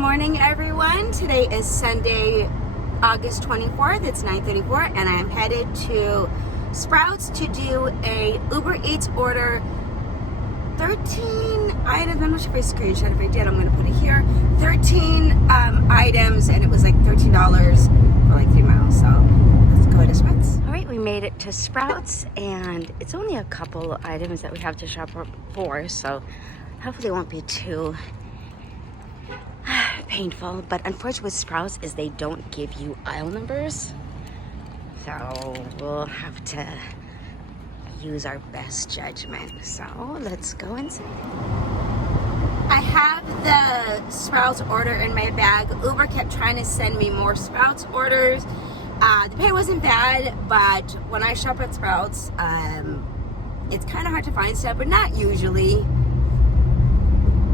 morning, everyone. Today is Sunday, August 24th. It's 9:34, and I am headed to Sprouts to do a Uber Eats order. 13 items. I'm not sure if I screenshot. If I did, I'm going to put it here. 13 items, and it was like $13 for like 3 miles. So let's go to Sprouts. All right, we made it to Sprouts, and it's only a couple items that we have to shop for, so hopefully it won't be too painful. But unfortunately with Sprouts is they don't give you aisle numbers, so we'll have to use our best judgment. So let's go inside. I have the Sprouts order in my bag. Uber kept trying to send me more Sprouts orders. The pay wasn't bad, but when I shop at Sprouts, it's kind of hard to find stuff, but not usually.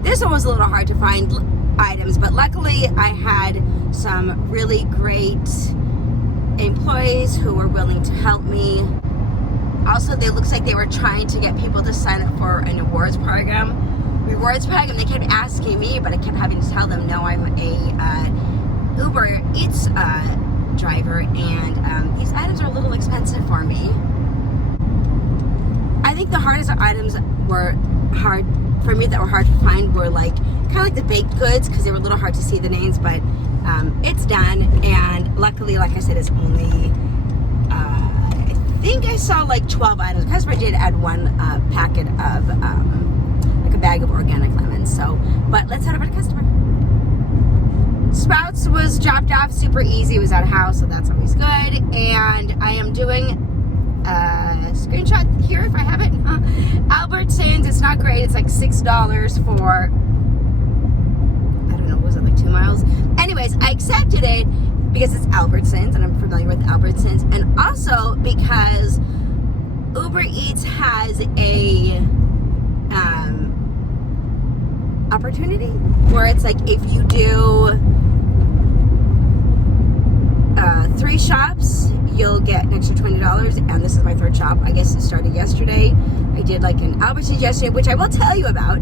This one was a little hard to find items, but luckily I had some really great employees who were willing to help me. Also, it looks like they were trying to get people to sign up for an rewards program. They kept asking me, but I kept having to tell them, no, I'm a Uber Eats driver, and these items are a little expensive for me. I think the hardest items were hard for me that were hard to find were like kind of like the baked goods, because they were a little hard to see the names, but it's done. And luckily, like I said, it's only I think I saw like 12 items. The customer did add one packet of like a bag of organic lemons. So, but let's head over to customer. Sprouts was dropped off super easy. It was at a house, so that's always good. And I am doing a screenshot here if I have it. Albertsons, it's not great. It's like $6 for, I don't know, was it like 2 miles? Anyways, I accepted it because it's Albertsons and I'm familiar with Albertsons, and also because Uber Eats has a opportunity where it's like if you do 3 shops, you'll get an extra $20, and this is my 3rd shop. I guess it started yesterday. I did like an Albertson yesterday, which I will tell you about.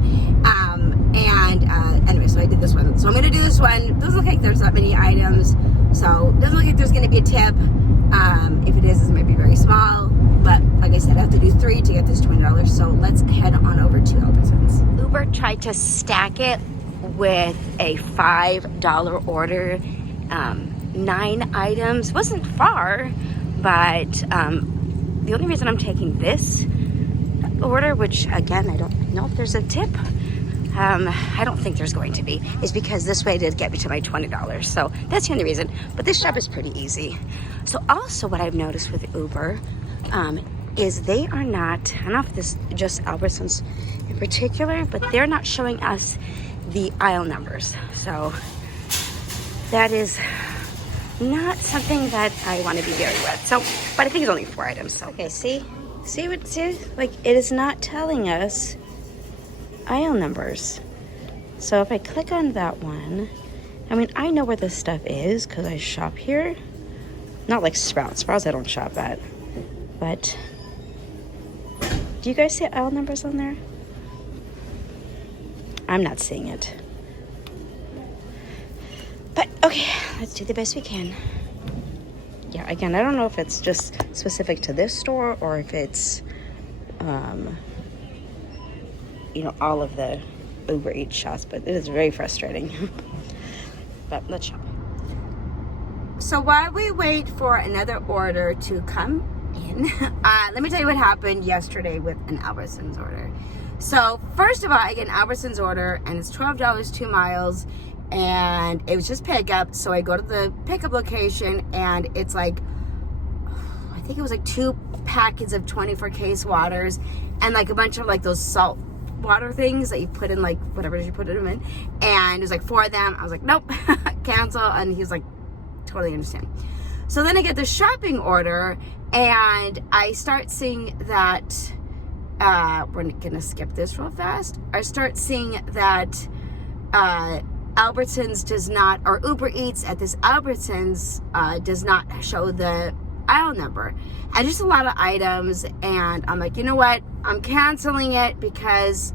Anyway, so I did this one. So I'm going to do this one. It doesn't look like there's that many items, so it doesn't look like there's going to be a tip. If it is, it might be very small. But like I said, I have to do 3 to get this $20. So let's head on over to Albertsons. Uber tried to stack it with a $5 order. 9 items. Wasn't far, but the only reason I'm taking this order, which again I don't know if there's a tip, I don't think there's going to be, is because this way did get me to my $20. So that's the only reason. But this job is pretty easy. So also what I've noticed with Uber is they are not, I don't know if this is just Albertsons in particular, but they're not showing us the aisle numbers. So that is not something that I want to be dealing with. So, but I think it's only 4 items. So okay, see like it is not telling us aisle numbers. So if I click on that one, I mean, I know where this stuff is because I shop here. Not like Sprouts I don't shop at, but do you guys see aisle numbers on there? I'm not seeing it. But okay, let's do the best we can. Yeah, again, I don't know if it's just specific to this store or if it's, all of the Uber Eats shops, but it is very frustrating. But let's shop. So while we wait for another order to come in, let me tell you what happened yesterday with an Albertsons order. So first of all, I get an Albertsons order, and it's $12, 2 miles. And it was just pickup, so I go to the pickup location, and it's like, I think it was like 2 packets of 24 case waters, and like a bunch of like those salt water things that you put in like whatever you put them in, and it was like 4 of them. I was like, nope, cancel. And he was like, totally understand. So then I get the shopping order, and I start seeing that we're gonna skip this real fast. I start seeing that Albertsons does not, or Uber Eats at this Albertsons does not show the aisle number, and just a lot of items. And I'm like, you know what, I'm canceling it, because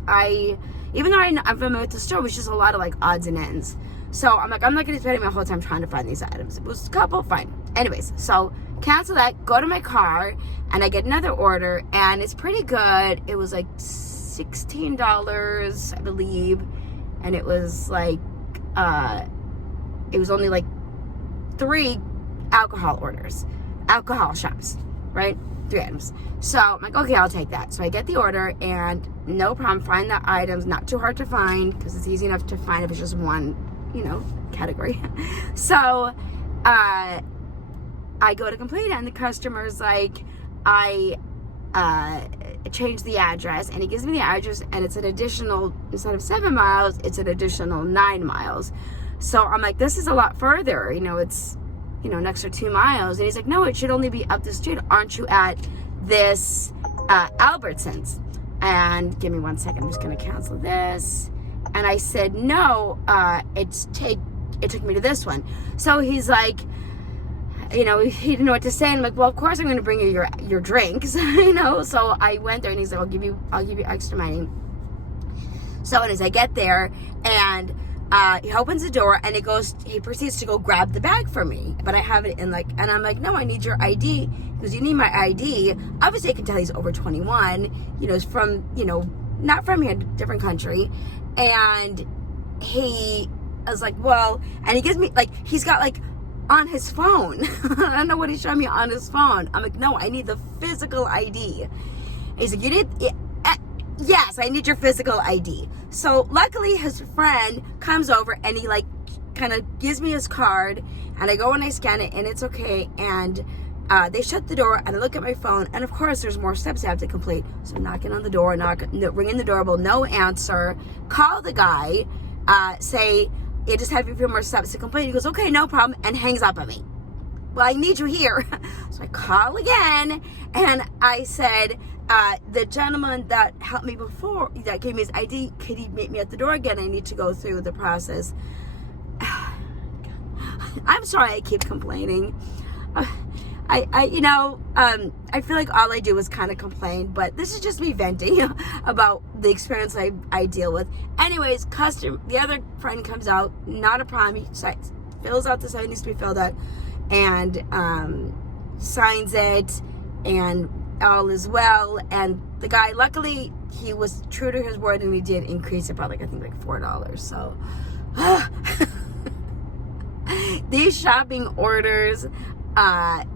even though I'm familiar with the store, it was just a lot of like odds and ends. So I'm like, I'm not going to spend my whole time trying to find these items. It was a couple, fine. Anyways, so cancel that, go to my car, and I get another order, and it's pretty good. It was like $16, I believe, and it was like, it was only like 3 alcohol shops, right? 3 items. So I'm like, okay, I'll take that. So I get the order, and no problem, find the items, not too hard to find, because it's easy enough to find if it's just one, category. So I go to complete it, and the customer's like, I changed the address, and he gives me the address, and it's an additional, instead of 7 miles, it's an additional 9 miles. So I'm like, this is a lot further, it's an extra 2 miles. And he's like, no, it should only be up the street. Aren't you at this Albertson's? And give me 1 second, I'm just gonna cancel this. And I said, no, it took me to this one. So he's like, he didn't know what to say. And I'm like, well, of course I'm gonna bring you your drinks, So I went there, and he's like, I'll give you extra money. So as I get there, and he opens the door, and he proceeds to go grab the bag for me, but I have it in and I'm like, no, I need your ID, because you need my ID. Obviously I can tell he's over 21, he's from, not from here, different country. And he was like, well, and he gives me, he's got on his phone. I don't know what he's showing me on his phone. I'm like, no, I need the physical ID. And he's like, you need, yes, I need your physical ID. So luckily his friend comes over, and he kind of gives me his card, and I go and I scan it, and it's okay. And they shut the door, and I look at my phone, and of course there's more steps I have to complete. So I'm knocking on the door, ringing the doorbell, no answer. Call the guy, say, I just have a few more steps to complete. He goes, okay, no problem, and hangs up on me. Well, I need you here. So I call again, and I said, the gentleman that helped me before, that gave me his ID, could he meet me at the door again? I need to go through the process. I'm sorry I keep complaining. I feel like all I do is kind of complain, but this is just me venting about the experience I deal with. Anyways, the other friend comes out, not a problem. He fills out the site needs to be filled out, and signs it, and all is well. And the guy, luckily, he was true to his word, and he did increase it by $4. So these shopping orders, and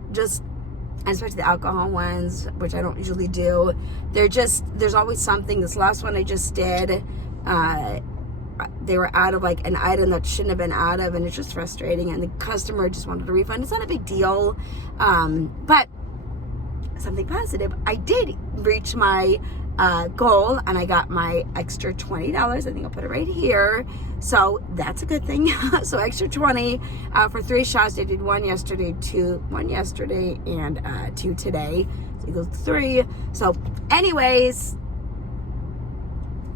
especially the alcohol ones, which I don't usually do, there's always something. This last one I just did, they were out of an item that shouldn't have been out of, and it's just frustrating, and the customer just wanted a refund. It's not a big deal, but something positive, I did reach my goal, and I got my extra $20. I think I'll put it right here. So that's a good thing. So extra 20 for 3 shots. I did one yesterday, and 2 today. So it goes 3. So anyways,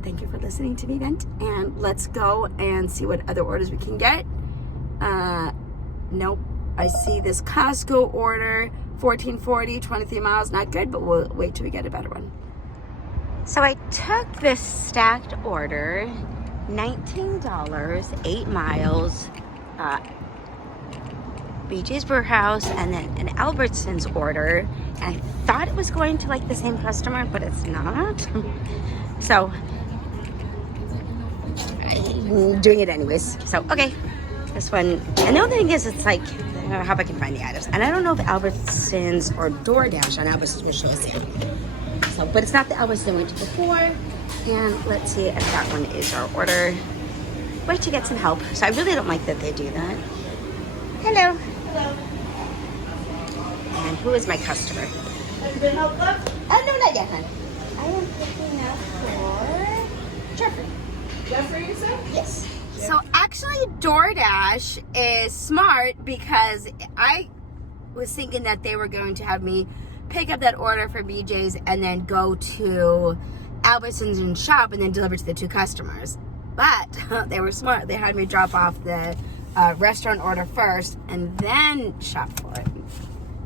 thank you for listening to me vent, and let's go and see what other orders we can get. Nope, I see this Costco order, $14.40, 23 miles, not good, but we'll wait till we get a better one. So I took this stacked order, $19, 8 miles, BJ's Brewhouse, and then an Albertson's order. And I thought it was going to the same customer, but it's not. So I'm doing it anyways. So, okay, this one. And the only thing is, it's I don't know how I can find the items. And I don't know if Albertson's or DoorDash on Albertson's will show us here. So, but it's not the Albertson we went to before. And let's see if that one is our order. Wait to get some help. So I really don't like that they do that. Hello. Hello. And who is my customer? Have you been helped up? Oh, no, not yet, hon. I am picking up for Jeffrey. Jeffrey, you said? Yes. So actually, DoorDash is smart, because I was thinking that they were going to have me pick up that order for BJ's and then go to Albertsons and shop and then deliver to the 2 customers. But they were smart. They had me drop off the restaurant order first and then shop for it,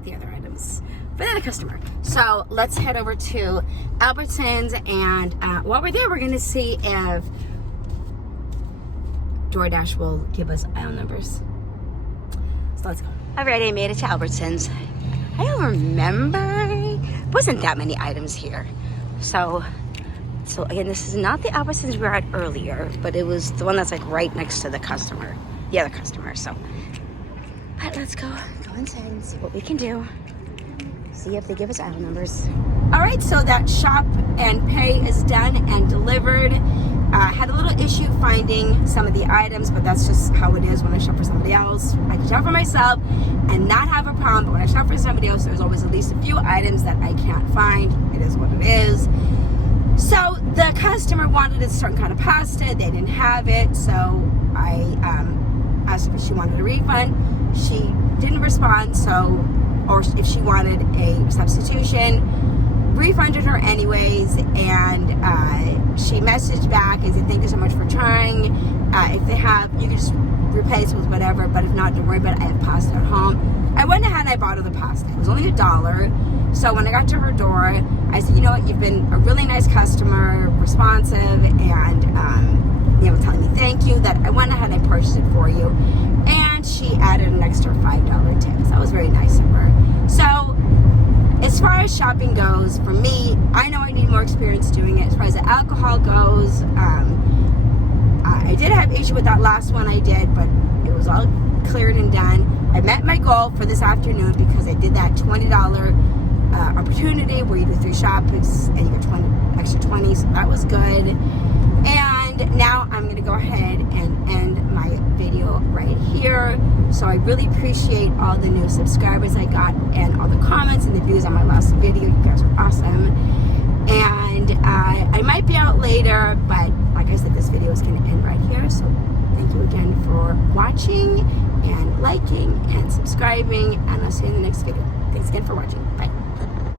the other items for the other customer. So let's head over to Albertsons, and while we're there, we're going to see if DoorDash will give us aisle numbers. So let's go. Alright, I made it to Albertson's. I don't remember. It wasn't that many items here. So again, this is not the Albertsons we were at earlier, but it was the one that's like right next to the other customer. So, but let's go inside and see what we can do. See if they give us aisle numbers. All right, so that shop and pay is done and delivered. I had a little issue finding some of the items, but that's just how it is when I shop for somebody else. I can shop for myself and not have a problem, but when I shop for somebody else, there's always at least a few items that I can't find. It is what it is. So the customer wanted a certain kind of pasta. They didn't have it, so I asked if she wanted a refund. She didn't respond, or if she wanted a substitution. Refunded her anyways, and she messaged back and said, thank you so much for trying. If they have, you can just replace with whatever, but if not, don't worry about it. I have pasta at home. I went ahead and I bought her the pasta. It was only $1. So when I got to her door, I said, you know what, you've been a really nice customer, responsive, and telling me thank you, that I went ahead and I purchased it for you. And she added an extra $5 tip. So that was very nice of her. So as far as shopping goes, for me, I know I need more experience doing it. As far as the alcohol goes, I did have issue with that last one I did, but it was all cleared and done. I met my goal for this afternoon because I did that $20 opportunity where you do 3 shoppings and you get extra 20, so that was good. And now I'm going to go ahead and end my video right here. So I really appreciate all the new subscribers I got and all the comments and the views on my last video. You guys are awesome. And I might be out later, but like I said, this video is going to end right here. So thank you again for watching and liking and subscribing, and I'll see you in the next video. Thanks again for watching. Bye.